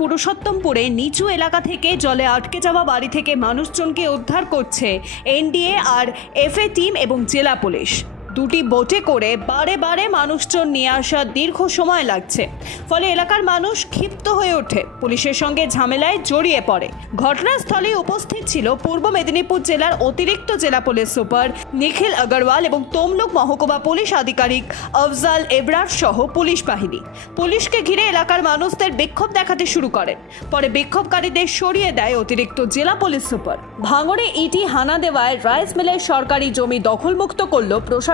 পুরুষোত্তমপুরে নিচু এলাকা থেকে জলে আটকে যাওয়া বাড়ি থেকে মানুষজনকে উদ্ধার করছে এনডিএ আর এফএ টিম এবং জেলা পুলিশ। দুটি বোটে করে বারে বারে মানুষজন নিয়ে আসা দীর্ঘ সময় লাগছে। ফলে এলাকার মানুষ ক্ষিপ্ত হয়ে ওঠে। পুলিশের সঙ্গে ঝামেলায় জড়িয়ে পড়ে। ঘটনাস্থলে উপস্থিত ছিল পূর্ব মেদিনীপুর জেলার অতিরিক্ত জেলা পুলিশ সুপার নিখিল আগরওয়াল এবং তমলুক মহকুমা পুলিশ আধিকারিক আফজাল এবরার সহ পুলিশ বাহিনী। পুলিশকে ঘিরে এলাকার মানুষদের বিক্ষোভ দেখাতে শুরু করেন। পরে বিক্ষোভকারীদের সরিয়ে দেয় অতিরিক্ত জেলা পুলিশ সুপার। ভাঙড়ে ইটি হানা দেওয়ায় রাইস মিলের সরকারি জমি দখলমুক্ত করল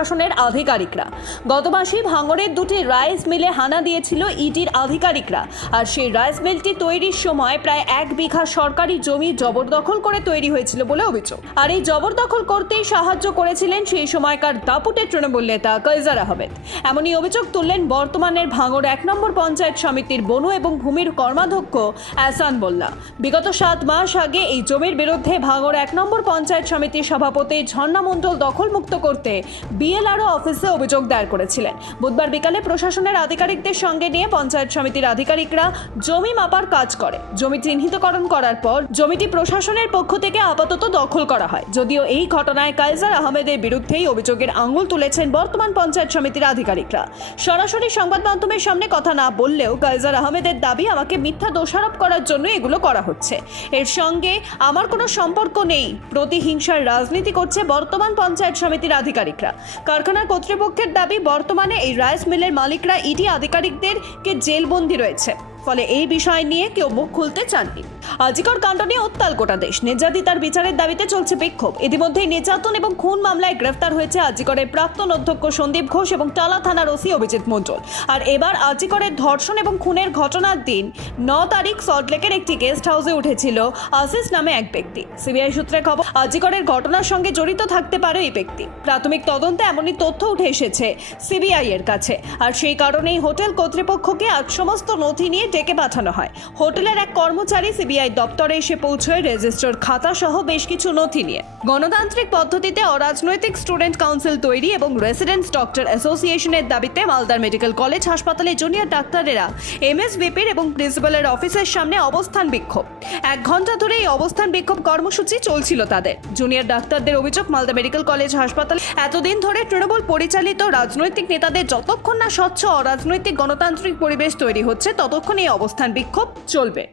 প্রশাসনের আধিকারিকরা। গত মাসে ভাঙড়ের দুটি রাইস মিলে হানা দিয়েছিল ইটির আধিকারিকরা। আর সেই রাইস মিলটি তৈরির সময় প্রায় এক বিঘা সরকারি জমি জবরদখল করে তৈরি হয়েছিল বলে অভিযোগ। আর এই জবরদখল করতেই সাহায্য করেছিলেন সেই সময়কার দাপুটের তৃণমূল নেতা কৈজার আহমেদ। এমনই অভিযোগ তুললেন বর্তমানের ভাঙড় এক নম্বর পঞ্চায়েত সমিতির বনু এবং ভূমির কর্মাধ্যক্ষ অ্যাসান মোল্লা। বিগত সাত মাস আগে এই জমির বিরুদ্ধে ভাঙড় এক নম্বর পঞ্চায়েত সমিতির সভাপতি ঝর্ণা মণ্ডল দখলমুক্ত করতে বিএলআরও অফিসে অভিযোগ দায়ের করেছিলেন। বুধবার বিকালে প্রশাসনের আধিকারিকদের সঙ্গে নিয়ে পঞ্চায়েত সমিতির আধিকারিকরা জমি মাপার কাজ করে। জমি চিহ্নিতকরণ করার পর জমিটি প্রশাসনের পক্ষ থেকে আপাতত দখল করা হয়। যদিও এই ঘটনায় কাইজার আহমেদের বিরুদ্ধেই অভিযোগের আঙুল তুলেছেন বর্তমান পঞ্চায়েত সমিতির আধিকারিকরা। সরাসরি সংবাদ মাধ্যমের সামনে কথা না বললেও কাইজার আহমেদের দাবি, আমাকে মিথ্যা দোষারোপ করার জন্য এগুলো করা হচ্ছে। এর সঙ্গে আমার কোনো সম্পর্ক নেই। প্রতিহিংসার রাজনীতি করছে বর্তমান পঞ্চায়েত সমিতির আধিকারিকরা। কারখানার কর্তৃপক্ষের দাবি বর্তমানে এই রাইস মিলের মালিকরা ইডি আধিকারিকদেরকে জেলবন্দি রয়েছে। ফলে এই বিষয় নিয়ে কেউ মুখ খুলতে চাননি। আজিকর কাণ্ড নিয়ে উত্তাল গোটা দেশ। নেজাদি তার বিচারের দাবিতে চলছে বিক্ষোভ। ইতিমধ্যেই নির্যাতন এবং খুন মামলায় গ্রেফতার হয়েছে আজিকরের প্রাক্তন অধ্যক্ষ সন্দীপ ঘোষ এবং টালা থানার ওসি অভিজিৎ মণ্ডল। আর এবার আজিকরের ধর্ষণ এবং খুনের ঘটনার দিন, ন তারিখ সল্টলেকের একটি গেস্ট হাউসে উঠেছিল আসিস নামে এক ব্যক্তি। সিবিআই সূত্রে খবর, আজিকরের ঘটনার সঙ্গে জড়িত থাকতে পারে এই ব্যক্তি। প্রাথমিক তদন্তে এমনই তথ্য উঠে এসেছে সিবিআই এর কাছে। আর সেই কারণেই হোটেল কর্তৃপক্ষকে আজ সমস্ত নথি নিয়ে ডেকে পাঠানো হয়। হোটেলের এক কর্মচারী সিবিআই দপ্তরে এসে পৌঁছয় রেজিস্টার খাতা সহ বেশ কিছু নথি নিয়ে। গণতান্ত্রিক পদ্ধতিতে অরাজনৈতিক স্টুডেন্ট কাউন্সিল তৈরি এবং রেসিডেন্টস ডক্টর অ্যাসোসিয়েশনের দাবিতে মালদার মেডিকেল কলেজ হাসপাতালে জুনিয়র ডাক্তারেরা এমএসবিপির এবং প্রিন্সিপালের অফিসের সামনে অবস্থান বিক্ষোভ। এক ঘণ্টা ধরে এই অবস্থান বিক্ষোভ কর্মসূচি চলছিল তাদের। জুনিয়র ডাক্তারদের অভিযোগ, মালদা মেডিকেল কলেজ হাসপাতাল এতদিন ধরে তৃণমূল পরিচালিত রাজনৈতিক নেতাদের যতক্ষণ না স্বচ্ছ অরাজনৈতিক গণতান্ত্রিক পরিবেশ তৈরি হচ্ছে, ততক্ষণ এই অবস্থান বিক্ষোভ চলবে।